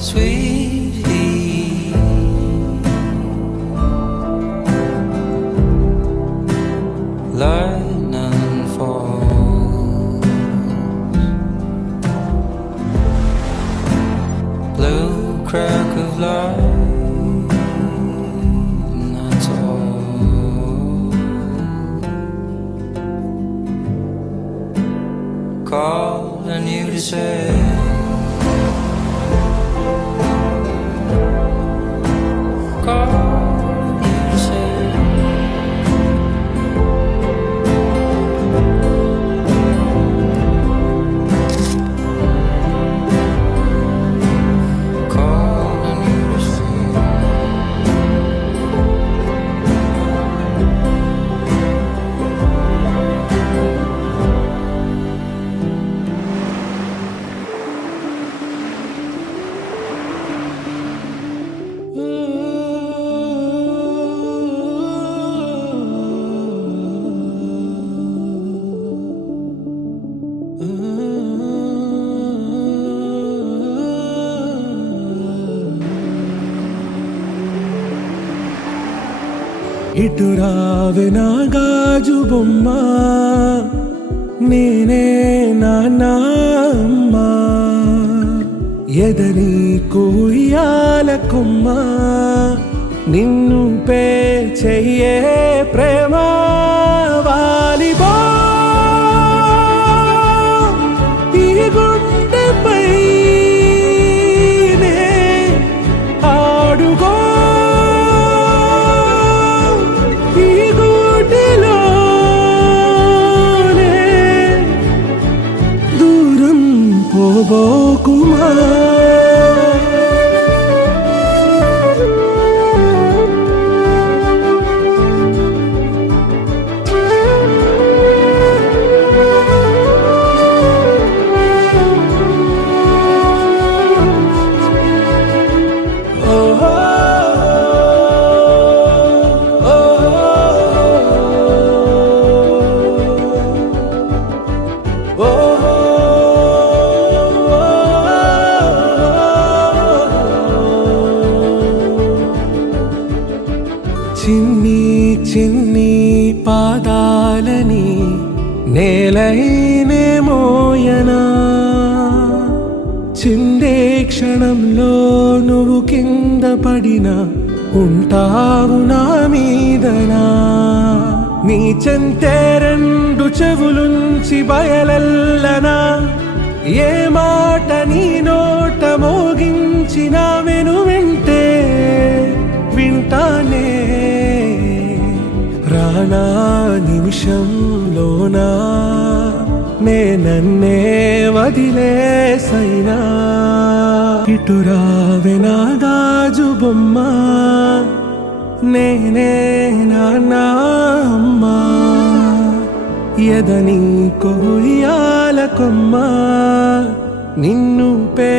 sweet heat. Lightning falls, blue crack of light, and that's all. Calling you to say ఇటు రావే నా గాజు బొమ్మ, నేనే నాన్న అమ్మ, ఎదని కుయ్యాల కొమ్మ, నిన్ను పే చెయ్యే ప్రేమ వాలిబా ఈ గుండెపై ఆడుగో పోబోకుమా చిన్ని చిన్ని పాదాలని నేలైనే మోయనా, చిందే క్షణంలో నువ్వు కింద పడినా ఉంటావు నా మీదనా, నీ చెంతే రెండు చెవులుంచి బయలెల్లనా, ఏ మాట నీ నోట మోగించిన వెను వింటే వింటానే, రానా నిమిషంలోనా నన్నే వదిలేసైనా, ఇటు రావే నా గాజు బొమ్మ, నేనే నాన్న అమ్మ, ఎదని కొయ్యాల కొమ్మ, నిన్ను పే